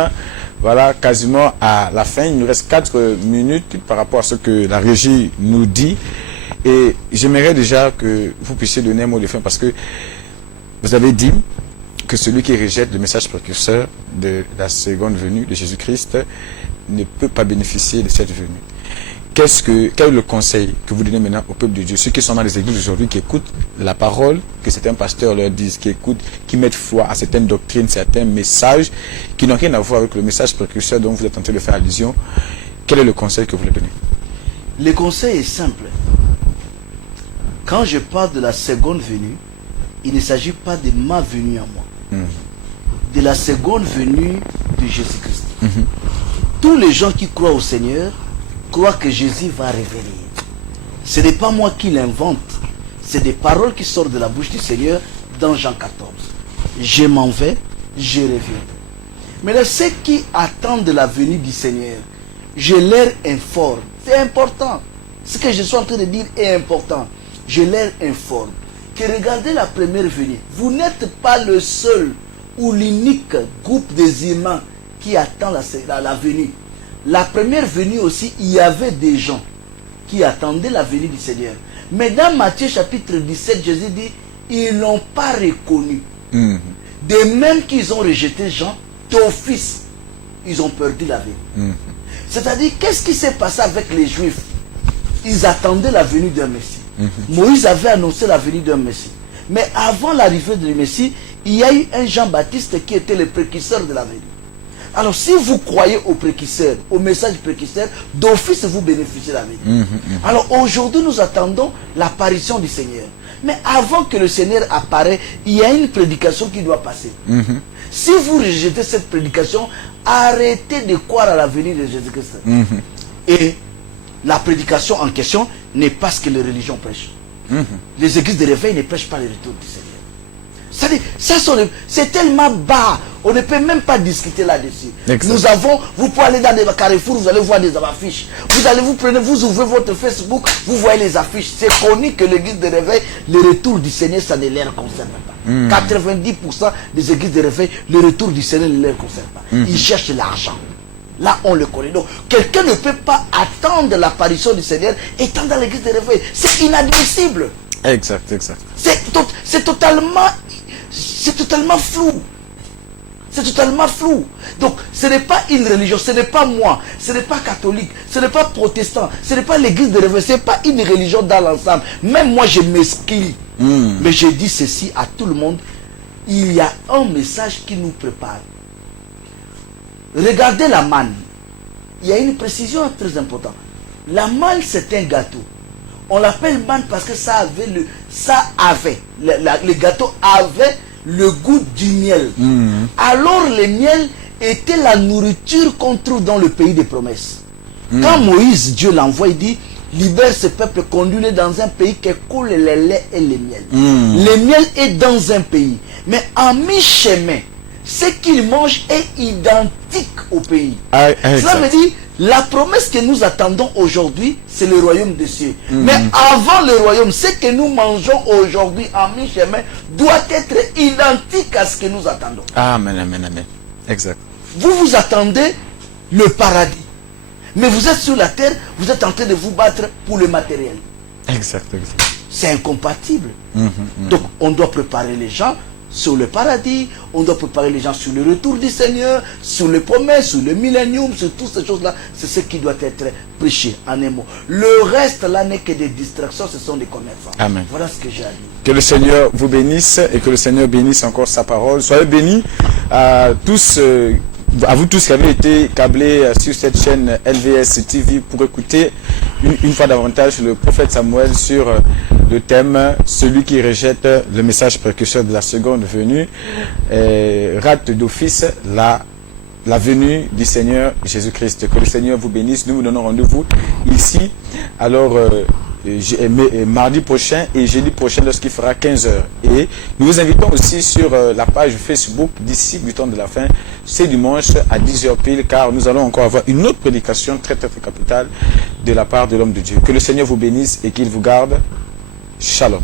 voilà quasiment à la fin. Il nous reste 4 minutes par rapport à ce que la régie nous dit, et j'aimerais déjà que vous puissiez donner un mot de fin, parce que vous avez dit que celui qui rejette le message précurseur de la seconde venue de Jésus-Christ ne peut pas bénéficier de cette venue. Quel est le conseil que vous donnez maintenant au peuple de Dieu, ceux qui sont dans les églises aujourd'hui, qui écoutent la parole que certains pasteurs leur disent, qui écoutent, qui mettent foi à certaines doctrines, certains messages qui n'ont rien à voir avec le message précurseur dont vous êtes en train de faire allusion? Quel est le conseil que vous leur donnez? Le conseil est simple. Quand je parle de la seconde venue, il ne s'agit pas de ma venue à moi, de la seconde venue de Jésus-Christ. Tous les gens qui croient au Seigneur croient que Jésus va revenir. Ce n'est pas moi qui l'invente, c'est des paroles qui sortent de la bouche du Seigneur dans Jean 14. Je m'en vais, je reviens. Mais là, ceux qui attendent la venue du Seigneur, je leur informe. C'est important. Ce que je suis en train de dire est important. Je leur informe que regardez la première venue. Vous n'êtes pas le seul ou l'unique groupe des humains qui attend la venue. La première venue aussi, il y avait des gens qui attendaient la venue du Seigneur. Mais dans Matthieu chapitre 17, Jésus dit, ils n'ont pas reconnu. De même qu'ils ont rejeté Jean, d'office, ils ont perdu la vie. C'est-à-dire, qu'est-ce qui s'est passé avec les Juifs? Ils attendaient la venue d'un Messie. Moïse avait annoncé la venue d'un Messie. Mais avant l'arrivée du Messie, il y a eu un Jean-Baptiste qui était le précurseur de la venue. Alors, si vous croyez au précurseur, au message précurseur, d'office vous bénéficiez de la venue. Alors, aujourd'hui, nous attendons l'apparition du Seigneur. Mais avant que le Seigneur apparaisse, il y a une prédication qui doit passer. Si vous rejetez cette prédication, arrêtez de croire à la venue de Jésus-Christ. Et la prédication en question n'est pas ce que les religions prêchent. Les églises de réveil ne prêchent pas le retour du Seigneur. C'est tellement bas, on ne peut même pas discuter là-dessus. Vous pouvez aller dans des carrefours, vous allez voir des affiches. Vous ouvrez votre Facebook, vous voyez les affiches. C'est connu que l'église de réveil, le retour du Seigneur, ça ne les concerne pas. 90% des églises de réveil, le retour du Seigneur ne les concerne pas. Ils cherchent l'argent. Là, on le connaît. Donc, quelqu'un ne peut pas attendre l'apparition du Seigneur étant dans l'église de réveil. C'est inadmissible. Exact. C'est totalement flou. C'est totalement flou. Donc, ce n'est pas une religion, ce n'est pas moi, ce n'est pas catholique, ce n'est pas protestant, ce n'est pas l'église de réveil, ce n'est pas une religion dans l'ensemble. Même moi, je m'excuse. Mais je dis ceci à tout le monde. Il y a un message qui nous prépare. Regardez la manne. Il y a une précision très importante. La manne, c'est un gâteau. On l'appelle manne parce que le gâteau avait le goût du miel. Alors le miel était la nourriture qu'on trouve dans le pays des promesses. Quand Moïse, Dieu l'envoie, il dit, libère ce peuple, conduis-le dans un pays qui coule le lait et le miel. Le miel est dans un pays. Mais en mi-chemin, ce qu'il mange est identique au pays. Cela veut dire, la promesse que nous attendons aujourd'hui, c'est le royaume des cieux. Mais avant le royaume, ce que nous mangeons aujourd'hui en mi-chemin doit être identique à ce que nous attendons. Amen. Exact. Vous attendez le paradis. Mais vous êtes sur la terre, vous êtes en train de vous battre pour le matériel. Exact. C'est incompatible. Donc, on doit préparer les gens sur le paradis, on doit préparer les gens sur le retour du Seigneur, sur les promesses, sur le millénium, sur toutes ces choses-là. C'est ce qui doit être prêché en un mot. Le reste là n'est que des distractions, ce sont des commerçants. Amen. Voilà ce que j'ai à dire. Que le Seigneur vous bénisse et que le Seigneur bénisse encore sa parole. Soyez bénis à tous, à vous tous qui avez été câblés sur cette chaîne LVS TV pour écouter une fois davantage le prophète Samuel sur le thème « Celui qui rejette le message précurseur de la seconde venue rate d'office la venue du Seigneur Jésus-Christ ». Que le Seigneur vous bénisse. Nous vous donnons rendez-vous ici. Alors, mardi prochain et jeudi prochain lorsqu'il fera 15h. Et nous vous invitons aussi sur la page Facebook d'ici du temps de la fin, c'est dimanche à 10h pile, car nous allons encore avoir une autre prédication très capitale de la part de l'homme de Dieu. Que le Seigneur vous bénisse et qu'il vous garde. Shalom.